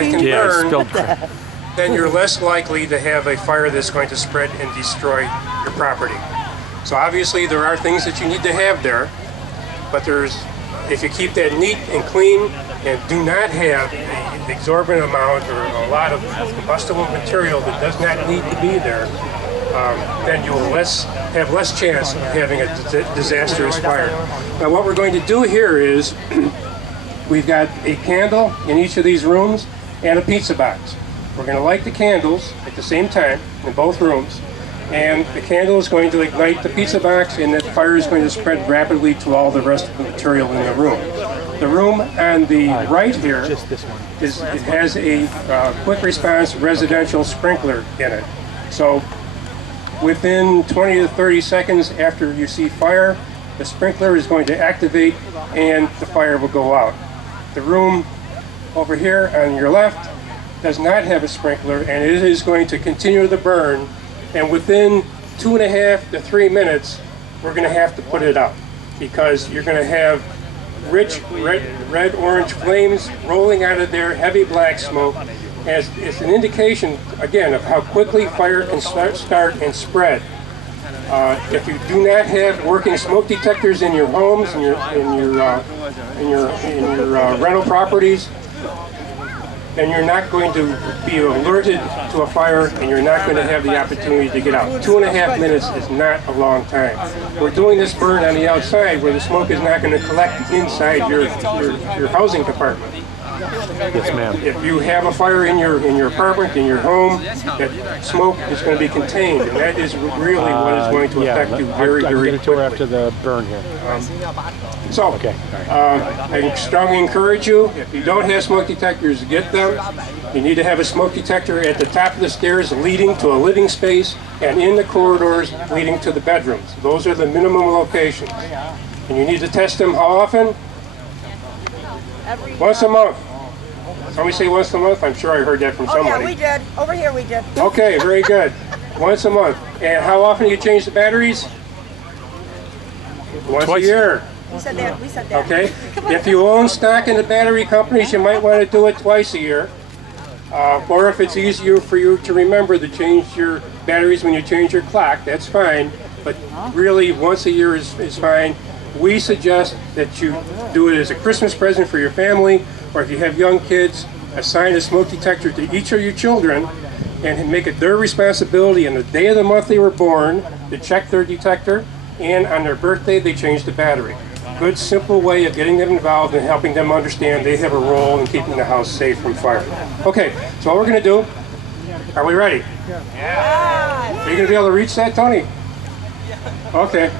can burn, then you're less likely to have a fire that's going to spread and destroy your property. So obviously there are things that you need to have there, but if you keep that neat and clean and do not have an exorbitant amount or a lot of combustible material that does not need to be there, then you will have less chance of having a disastrous fire. Now what we're going to do here is we've got a candle in each of these rooms and a pizza box. We're going to light the candles at the same time in both rooms, and the candle is going to ignite the pizza box, and that fire is going to spread rapidly to all the rest of the material in the room. The room on the right here it has a quick response residential sprinkler in it. So within 20 to 30 seconds after you see fire, the sprinkler is going to activate and the fire will go out. The room over here on your left does not have a sprinkler, and it is going to continue to burn, and within 2.5 to 3 minutes we're going to have to put it out, because you're going to have rich red-orange flames rolling out of there, heavy black smoke, as it's an indication again of how quickly fire can start and spread. If you do not have working smoke detectors in your homes, in your rental properties, then you're not going to be alerted to a fire, and you're not going to have the opportunity to get out. 2.5 minutes is not a long time. We're doing this burn on the outside where the smoke is not going to collect inside your housing compartment. Yes, ma'am. If you have a fire in your apartment, in your home, that smoke is going to be contained, and that is really what is going to affect you very, very quickly. I'll get a tour after the burn here. I strongly encourage you, if you don't have smoke detectors, get them. You need to have a smoke detector at the top of the stairs leading to a living space and in the corridors leading to the bedrooms. Those are the minimum locations. And you need to test them how often? Once a month. Somebody say once a month? I'm sure I heard that from somebody. Oh yeah, we did. Over here we did. Okay, very good. Once a month. And how often do you change the batteries? Once a year. We said that. We said that. Okay. If you own stock in the battery companies, you might want to do it twice a year. Or if it's easier for you to remember to change your batteries when you change your clock, that's fine. But really, once a year is fine. We suggest that you do it as a Christmas present for your family, or if you have young kids, assign a smoke detector to each of your children and make it their responsibility on the day of the month they were born to check their detector, and on their birthday they change the battery. Good, simple way of getting them involved and helping them understand they have a role in keeping the house safe from fire. Okay, so what we're going to do, are we ready? Yeah. Are you going to be able to reach that, Tony? Okay.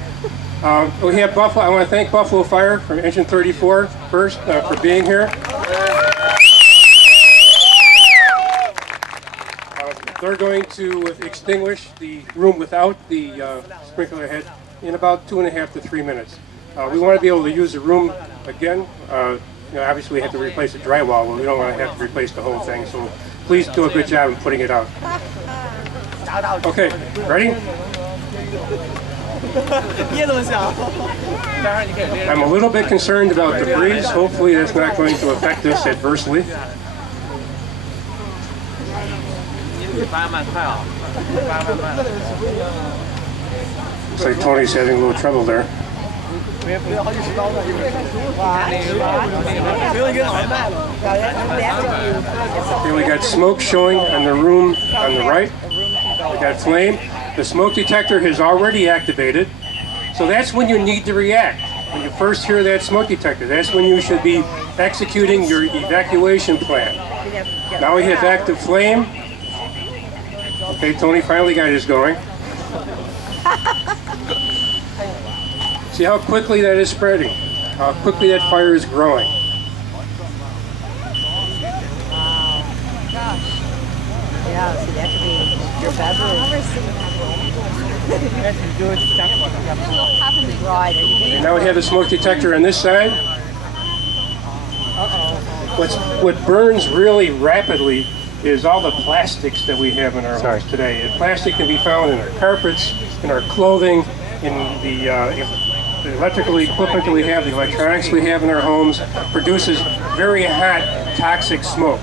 We have Buffalo. I want to thank Buffalo Fire from Engine 34 first for being here. They're going to extinguish the room without the sprinkler head in about 2.5 to 3 minutes. We want to be able to use the room again. Obviously we have to replace the drywall, but we don't want to have to replace the whole thing. So please do a good job in putting it out. Okay, ready? I'm a little bit concerned about the breeze. Hopefully that's not going to affect us adversely. Looks like Tony's having a little trouble there. Here we got smoke showing on the room on the right. We got flame. The smoke detector has already activated, so that's when you need to react. When you first hear that smoke detector, that's when you should be executing your evacuation plan. Now we have active flame. Okay, Tony finally got his going. See how quickly that is spreading, how quickly that fire is growing. Yeah, see, that could be your bedroom. And now we have the smoke detector on this side. What burns really rapidly is all the plastics that we have in our homes today. And plastic can be found in our carpets, in our clothing, in the electrical equipment that we have, the electronics we have in our homes. Produces very hot, toxic smoke.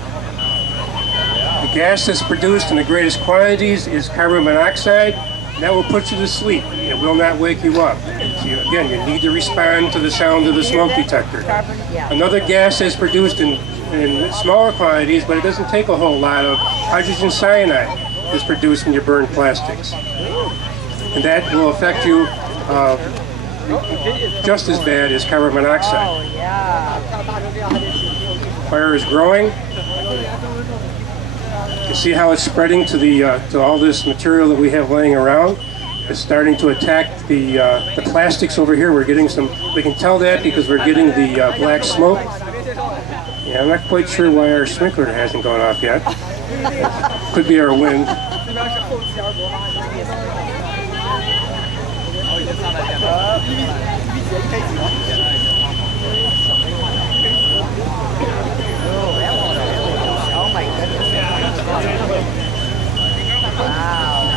gas that's produced in the greatest quantities is carbon monoxide, and that will put you to sleep. It will not wake you up. So again, you need to respond to the sound of the smoke detector. Another gas that's produced in smaller quantities, but it doesn't take a whole lot of, hydrogen cyanide is produced when you burn plastics. And that will affect you just as bad as carbon monoxide. Oh, yeah. Fire is growing. You can see how it's spreading to all this material that we have laying around. It's starting to attack the plastics over here. We can tell that because we're getting the black smoke. Yeah, I'm not quite sure why our sprinkler hasn't gone off yet. Could be our wind. Oh my goodness. Wow.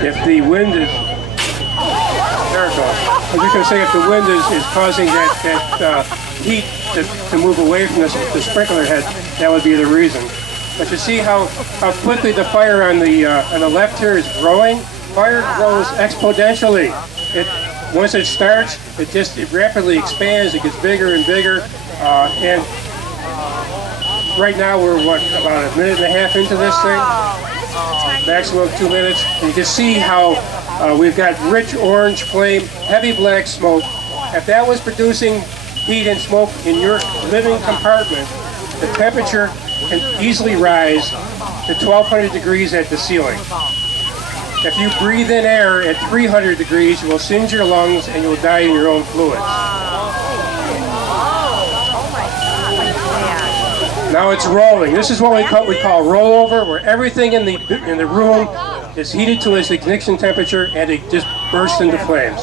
If the wind is, there it goes. I was just going to say, if the wind is causing that heat to move away from the sprinkler head, that would be the reason. But you see how quickly the fire on the left here is growing. Fire grows exponentially. Once it starts, it rapidly expands. It gets bigger and bigger. And right now we're about a minute and a half into this thing. Maximum 2 minutes. And you can see how we've got rich orange flame, heavy black smoke. If that was producing heat and smoke in your living compartment, the temperature can easily rise to 1,200 degrees at the ceiling. If you breathe in air at 300 degrees, you will singe your lungs and you will die in your own fluids. Now it's rolling. This is what we call rollover, where everything in the room is heated to its ignition temperature and it just bursts into flames.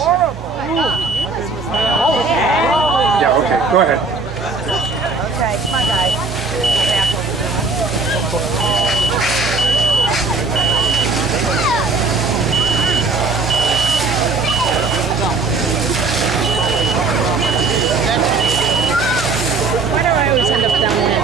Yeah, okay, go ahead. Okay, come on guys. Why do I always end up down there?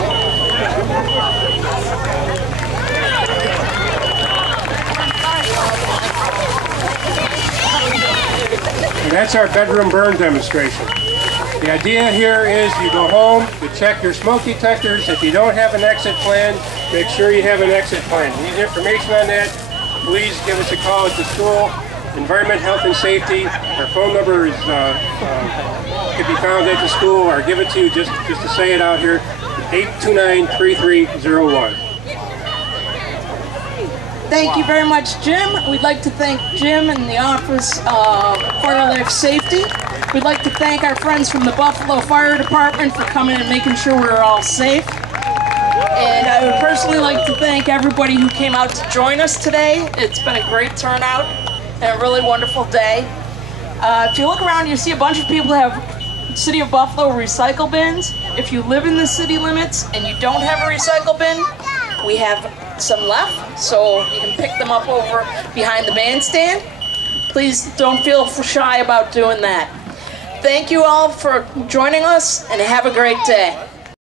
And that's our bedroom burn demonstration. The idea here is you go home, you check your smoke detectors. If you don't have an exit plan, make sure you have an exit plan. If you need information on that, please give us a call at the school. Environment, Health and Safety. Our phone number is can be found at the school, or give it to you just to say it out here, 829-3301. Thank you very much, Jim. We'd like to thank Jim and the Office of Fire Life Safety. We'd like to thank our friends from the Buffalo Fire Department for coming and making sure we're all safe. And I would personally like to thank everybody who came out to join us today. It's been a great turnout and a really wonderful day. If you look around, you see a bunch of people who have City of Buffalo recycle bins. If you live in the city limits and you don't have a recycle bin, we have some left, so you can pick them up over behind the bandstand. Please don't feel shy about doing that. Thank you all for joining us, and have a great day.